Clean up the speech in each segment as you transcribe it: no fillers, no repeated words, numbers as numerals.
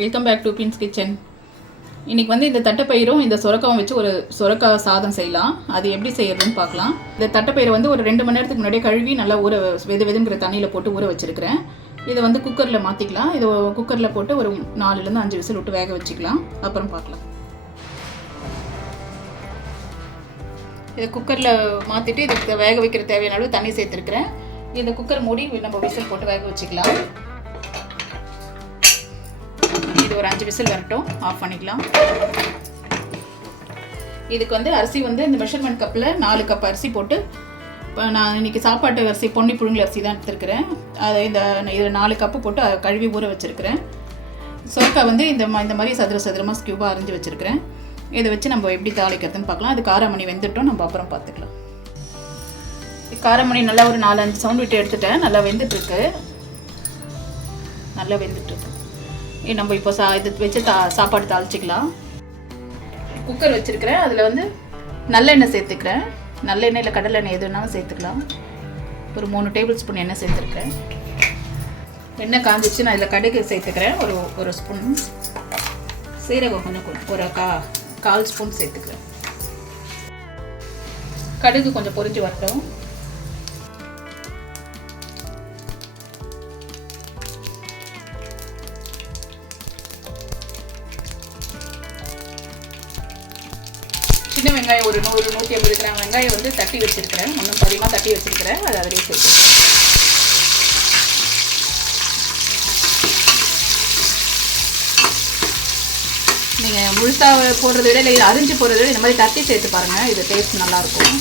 Welcome back to பின்ஸ் kitchen. இன்றைக்கி வந்து இந்த தட்டைப்பயிரும் இந்த சுரக்காவும் வச்சு ஒரு சுரக்காய் சாதம் செய்யலாம். அது எப்படி செய்யறதுன்னு பார்க்கலாம். இந்த தட்டைப்பயிரை வந்து ஒரு 2 மணி நேரத்துக்கு முன்னாடியே கழுவி நல்லா வெதுங்கிற தண்ணியில் போட்டு ஊற வச்சுருக்கிறேன். இதை வந்து குக்கரில் மாற்றிக்கலாம். இது குக்கரில் போட்டு ஒரு 4லேருந்து 5 விசில் விட்டு வேக வச்சுக்கலாம். அப்புறம் பார்க்கலாம். இதை குக்கரில் மாற்றிட்டு இதுக்கு வேக வைக்கிற தேவையான அளவு தண்ணி சேர்த்துருக்குறேன். இந்த குக்கர் மூடி நம்ம விசில் போட்டு வேக வச்சுக்கலாம். இது ஒரு 5 விசில் வரட்டும், ஆஃப் பண்ணிக்கலாம். இதுக்கு வந்து அரிசி வந்து இந்த மெஷர்மெண்ட் கப்பில் 4 கப் அரிசி போட்டு, நான் இன்றைக்கி சாப்பாட்டு அரிசி பொன்னி புழுங்கல் அரிசி தான் எடுத்துருக்கிறேன். அதை இது 4 கப்பு போட்டு கழுவி ஊற வச்சுருக்கிறேன். சுரக்காய் வந்து இந்த மாதிரி சதுரமாக ஸ்கியூபாக அரிஞ்சு வச்சுருக்கிறேன். இதை வச்சு நம்ம எப்படி தாளிக்கிறதுன்னு பார்க்கலாம். அது காராமணி வெந்துட்டோம், நம்ம அப்புறம் பார்த்துக்கலாம். காராமணி நல்லா ஒரு 4-5 சவுண்ட் விட்டு எடுத்துட்டேன். நல்லா வெந்துட்டுருக்கு. நம்ம இப்போ இது வச்சு சாப்பாடு தாளிச்சிக்கலாம். குக்கர் வச்சுருக்கிறேன். அதில் வந்து நல்லெண்ணெய் சேர்த்துக்கிறேன். நல்லெண்ணெயில் கடலெண்ணெய் எது வேணாலும் சேர்த்துக்கலாம். ஒரு 3 டேபிள் ஸ்பூன் எண்ணெய் சேர்த்துருக்கிறேன். எண்ணெய் காஞ்சிச்சு. நான் இதில் கடுகு சேர்த்துக்கிறேன். ஒரு ஸ்பூன் சீரகம் கொஞ்சம் ஒரு 1/4 ஸ்பூன் சேர்த்துக்கிறேன். கடுகு கொஞ்சம் பொரிஞ்சு வரட்டும். சின்ன வெங்காயம் ஒரு 100-150 கிராம் வெங்காயம் வந்து தட்டி வச்சுருக்கிறேன். இன்னும் அதிகமாக தட்டி வச்சுருக்கிறேன். அது அதிலே சேர்த்துக்கிறேன். நீங்கள் முழுசாக போடுறத விட இல்லை அரிஞ்சு போடுறத விட இந்த மாதிரி தட்டி சேர்த்து பாருங்கள். இது டேஸ்ட் நல்லாயிருக்கும்.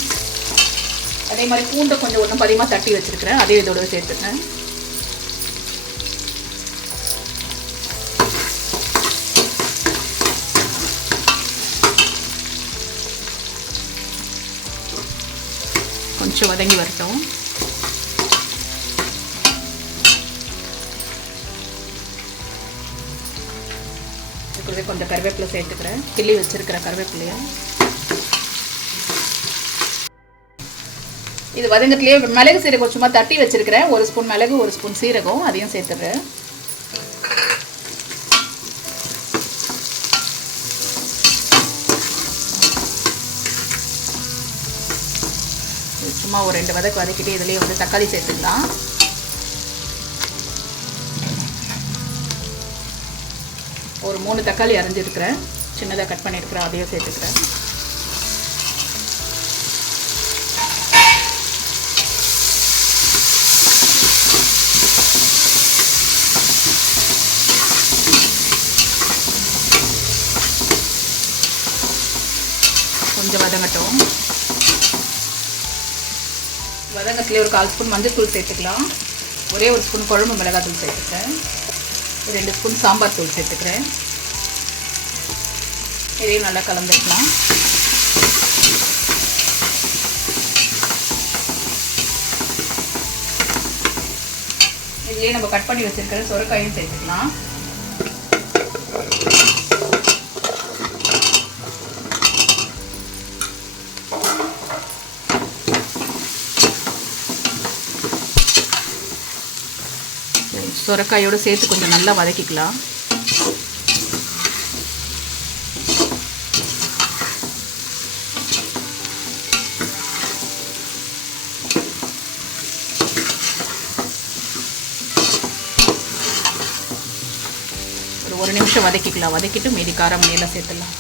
அதே மாதிரி பூண்டை கொஞ்சம் ஒன்றும் அதிகமாக தட்டி வச்சுருக்கிறேன். அதே இதோட சேர்த்துக்கிறேன். கொஞ்சம் வதங்கி வரட்டும். இதுக்குள்ளே கொஞ்சம் கருவேப்பிலை சேர்த்துக்கிறேன். கிள்ளி வச்சிருக்கிற கருவேப்பிலையை இது வதங்கத்துலேயே மிளகு சீரகம் சும்மா தட்டி வச்சிருக்கிறேன். 1 ஸ்பூன் மிளகு, 1 ஸ்பூன் சீரகம், அதையும் சேர்த்துக்கிறேன். சும்மா ஒரு 2 வதக்கு வதக்கிட்டு இதுலேயே வந்து தக்காளி சேர்த்துக்கலாம். ஒரு 3 தக்காளி அரைஞ்சிருக்கிறேன். சின்னதாக கட் பண்ணியிருக்கிறேன். அதையும் சேர்த்துக்கிறேன். கொஞ்சம் வதங்கட்டும். வதங்கத்துலேயே ஒரு 1/4 ஸ்பூன் மஞ்சள் தூள் சேர்த்துக்கலாம். ஒரே 1 ஸ்பூன் குழம்பு மிளகாய் தூள் சேர்த்துக்கிறேன். 2 ஸ்பூன் சாம்பார் தூள் சேர்த்துக்கிறேன். இதையும் நல்லா கலந்துக்கலாம். இதுலேயே நம்ம கட் பண்ணி வச்சுருக்கிற சுரக்காயும் சேர்த்துக்கலாம். சுரக்காயோடு சேர்த்து கொஞ்சம் நல்லா வதக்கிக்கலாம். ஒரு 1 நிமிஷம் வதக்கிக்கலாம். வதக்கிட்டு மீதி காராமணியெல்லாம் சேர்த்துடலாம்.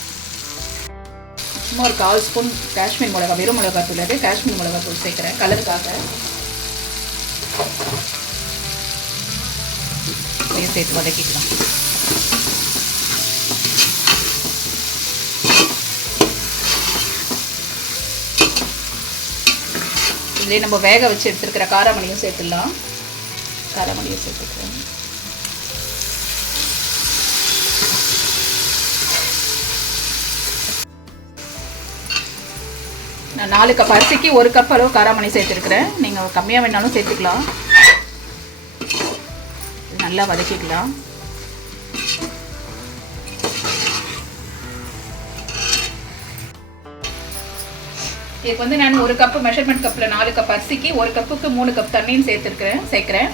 சும்மா ஒரு 1/4 ஸ்பூன் காஷ்மீர் மிளகாய், வெறும் மிளகாய் தூள், அது காஷ்மீர் மிளகாய் தூள் சேர்க்குறேன் கலருக்காக. சேர்த்து வதக்கிக்கலாம். இதுலேயே நம்ம வேக வச்சு எடுத்துருக்கிற காராமணியும் சேர்த்துடலாம். காராமணியும் சேர்த்துக்கிறேன். நான் 4 கப் அரிசிக்கு 1 கப் அளவு காராமணி சேர்த்துருக்கிறேன். நீங்கள் கம்மியாக வேணாலும் சேர்த்துக்கலாம். நல்லா வதக்கிக்கலாம். இதுக்கு வந்து நான் 1 கப்பு மெஷர்மெண்ட் கப்பில் 4 கப் அரிசிக்கு 1 கப்புக்கு 3 கப் தண்ணியும் சேர்க்குறேன்.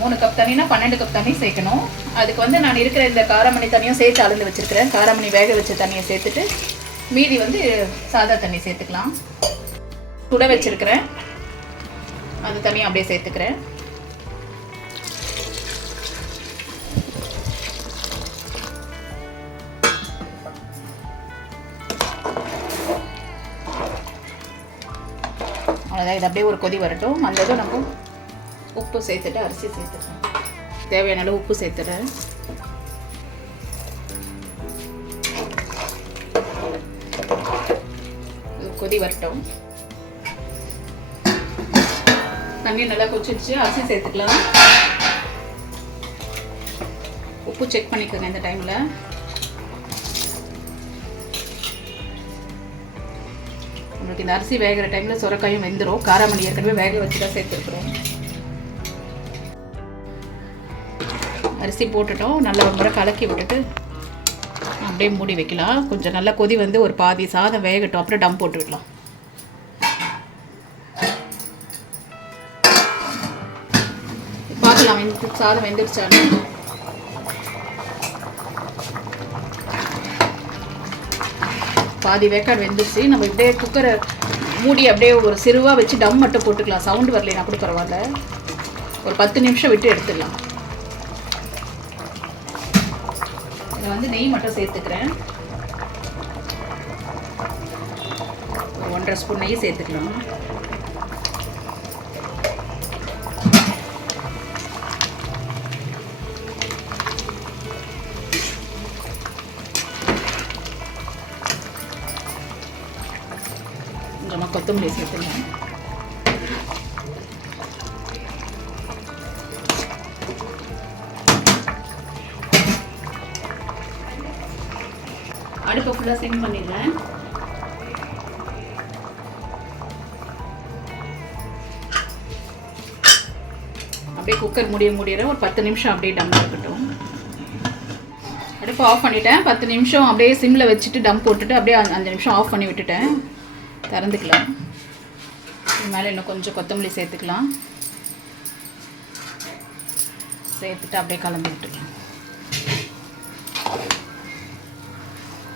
3 கப் தண்ணினா 12 கப் தண்ணி சேர்க்கணும். அதுக்கு வந்து நான் இருக்கிற இந்த காராமணி தண்ணியும் சேர்த்து அளந்து வச்சுருக்கிறேன். காராமணி வேக வச்ச தண்ணியை சேர்த்துட்டு மீதி வந்து சாதா தண்ணி சேர்த்துக்கலாம். சுட வச்சுருக்கிறேன், அந்த தண்ணியை அப்படியே சேர்த்துக்கிறேன். அவ்வளோதான். இது அப்படியே ஒரு கொதி வரட்டும். அந்த இதை நம்ம உப்பு சேர்த்துட்டு அரிசி சேர்த்துக்கலாம். தேவையான அளவு உப்பு சேர்த்துறேன். கொதி வரட்டும். தண்ணி நல்லா கொதிச்சிடுச்சு. அரிசி சேர்த்துக்கலாம். உப்பு செக் பண்ணிக்கோங்க இந்த டைமில். உங்களுக்கு இந்த அரிசி வேகிற டைமில் சுரைக்காயும் வெந்துடும். காராமணி ஏற்கனவே வேக வச்சு தான் சேர்த்துருக்குறோம். அரிசி போட்டுட்டோம். நல்லா ஒரு முறை கலக்கி விட்டுட்டு அப்படியே மூடி வைக்கலாம். கொஞ்சம் நல்லா கொதி வந்து ஒரு பாதி சாதம் வேகட்டும். அப்புறம் டம் போட்டு விடலாம். பார்க்கலாம் சாதம் வெந்துடுச்சான்னு. பாதி வேக்காடு வெந்துருச்சு. நம்ம இப்படியே குக்கரை மூடி அப்படியே ஒரு சிறுவாக வச்சு டம் மட்டும் போட்டுக்கலாம். சவுண்டு வரலைன்னா கூட பரவாயில்ல. ஒரு 10 நிமிஷம் விட்டு எடுத்துடலாம். இதில் வந்து நெய் மட்டும் சேர்த்துக்கிறேன். ஒரு 1.5 ஸ்பூன் நெய் சேர்த்துக்கலாம். கொஞ்சமாக கொத்தமல்லி சேர்த்துக்கலாம். அடுப்பை ஃபுல்லாக சிம் பண்ணிடுறேன். அப்படியே குக்கர் மூடிடுறேன். ஒரு 10 நிமிஷம் அப்படியே டம் இருக்கட்டும். அடுப்பை ஆஃப் பண்ணிட்டேன். 10 நிமிஷம் அப்படியே சிம்மில் வச்சுட்டு டம் போட்டுட்டு அப்படியே 5 நிமிஷம் ஆஃப் பண்ணி விட்டுட்டேன். திறந்துக்கலாம். இது மேலே இன்னும் கொஞ்சம் கொத்தமல்லி சேர்த்துக்கலாம். சேர்த்துட்டு அப்படியே கலந்து விட்டுக்கலாம்.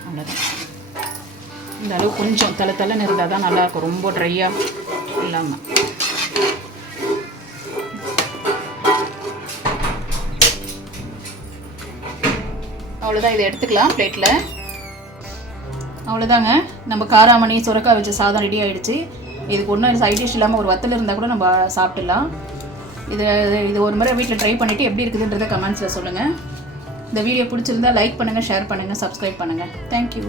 அவ்வளோதான். இந்த அளவு கொஞ்சம் தலை இருந்தால் தான் நல்லாயிருக்கும். ரொம்ப ட்ரையாக இல்லாமல். அவ்வளோதான். இதை எடுத்துக்கலாம் பிளேட்டில். அவ்வளோதாங்க. நம்ம காராமணி சுரைக்காய் வச்ச சாதம் ரெடி ஆகிடுச்சு. இதுக்கு ஒன்றும் சைட் டிஷ் இல்லாமல் ஒரு வத்தல் இருந்தால் கூட நம்ம சாப்பிட்டுடலாம். இது ஒரு முறை வீட்டில் ட்ரை பண்ணிவிட்டு எப்படி இருக்குதுன்றதை கமெண்ட்ஸில் சொல்லுங்கள். இந்த வீடியோ பிடிச்சிருந்தால் லைக் பண்ணுங்கள், ஷேர் பண்ணுங்கள், சப்ஸ்கிரைப் பண்ணுங்கள். தேங்க்யூ.